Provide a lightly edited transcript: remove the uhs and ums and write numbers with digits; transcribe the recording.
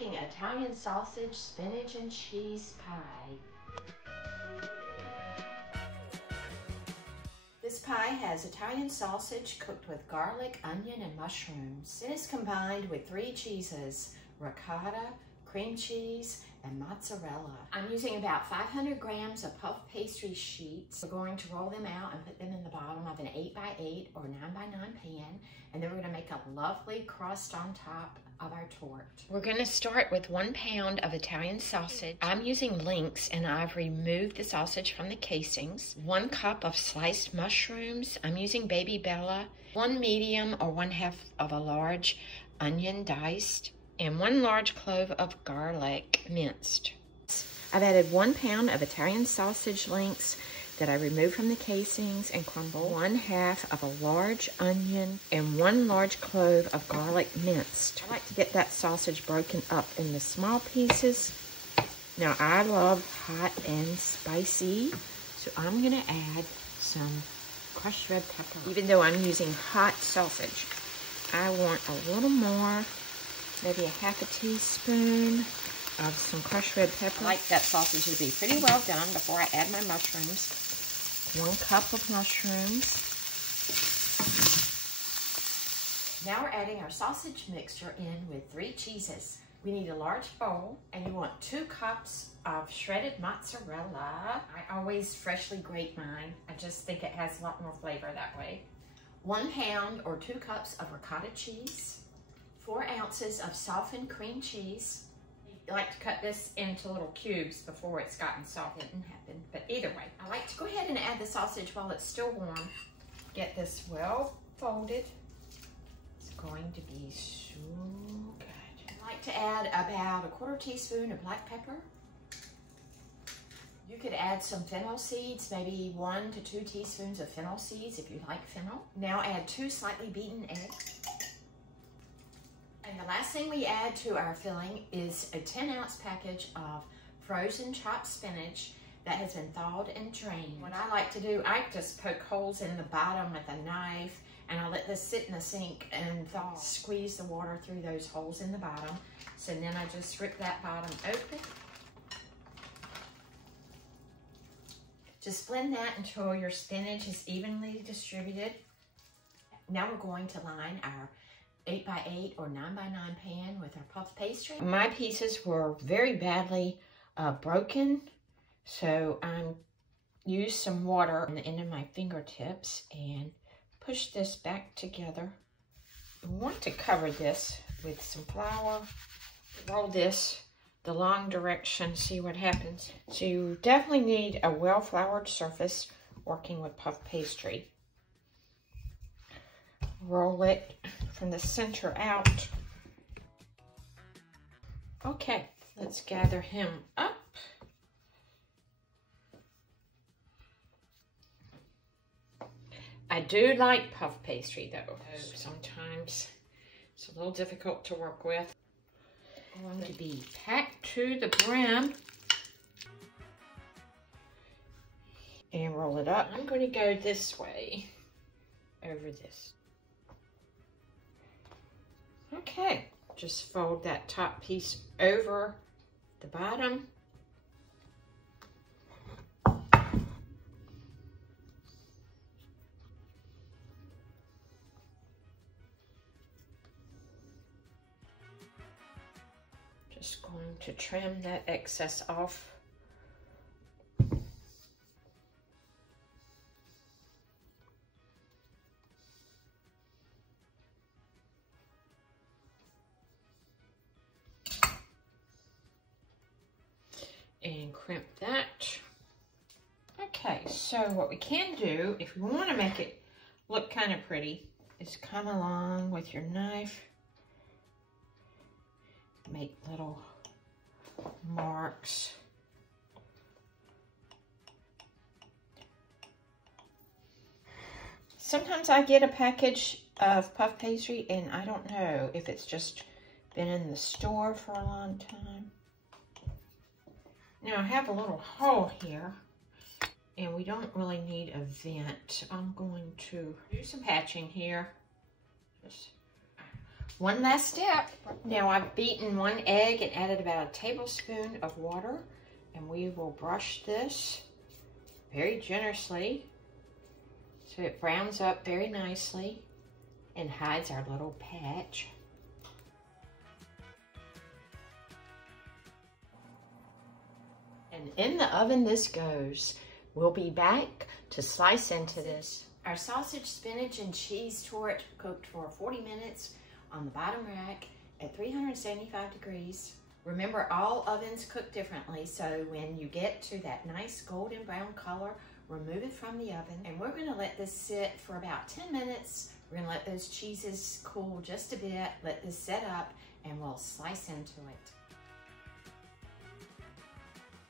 making Italian sausage, spinach, and cheese pie. This pie has Italian sausage cooked with garlic, onion, and mushrooms. It is combined with 3 cheeses, ricotta, cream cheese, and mozzarella. I'm using about 500 grams of puff pastry sheets. We're going to roll them out and put them in the bottom of an 8x8 or 9x9 pan, and then we're gonna make a lovely crust on top of our torte. We're gonna start with 1 pound of Italian sausage. I'm using Lynx, and I've removed the sausage from the casings. 1 cup of sliced mushrooms. I'm using Baby Bella. 1 medium or 1/2 of a large onion diced, and 1 large clove of garlic minced. I've added 1 pound of Italian sausage links that I removed from the casings and crumbled, 1/2 of a large onion, and 1 large clove of garlic minced. I like to get that sausage broken up into small pieces. Now I love hot and spicy, so I'm gonna add some crushed red pepper. Even though I'm using hot sausage, I want a little more, maybe 1/2 teaspoon of some crushed red pepper. I like that sausage to be pretty well done before I add my mushrooms. 1 cup of mushrooms. Now we're adding our sausage mixture in with 3 cheeses. We need a large bowl, and you want 2 cups of shredded mozzarella. I always freshly grate mine. I just think it has a lot more flavor that way. 1 pound or 2 cups of ricotta cheese. 4 ounces of softened cream cheese. I like to cut this into little cubes before it's gotten soft. It didn't happen, but either way. I like to go ahead and add the sausage while it's still warm. Get this well folded. It's going to be so good. I like to add about 1/4 teaspoon of black pepper. You could add some fennel seeds, maybe 1 to 2 teaspoons of fennel seeds if you like fennel. Now add 2 slightly beaten eggs. And the last thing we add to our filling is a 10-ounce package of frozen chopped spinach that has been thawed and drained. What I like to do, I just poke holes in the bottom with a knife, and I let this sit in the sink and thaw. Squeeze the water through those holes in the bottom. So then I just rip that bottom open. Just blend that until your spinach is evenly distributed. Now we're going to line our 8x8 or 9x9 pan with our puff pastry. My pieces were very badly broken, so I used some water on the end of my fingertips and push this back together. We want to cover this with some flour. Roll this the long direction, see what happens. So you definitely need a well-floured surface working with puff pastry. Roll it from the center out. Okay, let's gather him up. I do like puff pastry though. Sometimes it's a little difficult to work with. Going to be packed to the brim. And roll it up. I'm going to go this way over this. Okay, just fold that top piece over the bottom. Just going to trim that excess off. And crimp that. Okay, so what we can do, if we want to make it look kind of pretty, is come along with your knife, make little marks. Sometimes I get a package of puff pastry and I don't know if it's just been in the store for a long time. Now I have a little hole here and we don't really need a vent. I'm going to do some patching here. Just One last step. Now I've beaten 1 egg and added about a tablespoon of water, and we will brush this very generously so it browns up very nicely and hides our little patch. And in the oven this goes. We'll be back to slice into this. Our sausage, spinach, and cheese torte cooked for 40 minutes on the bottom rack at 375 degrees. Remember, all ovens cook differently, so when you get to that nice golden brown color, remove it from the oven. And we're gonna let this sit for about 10 minutes. We're gonna let those cheeses cool just a bit, let this set up, and we'll slice into it.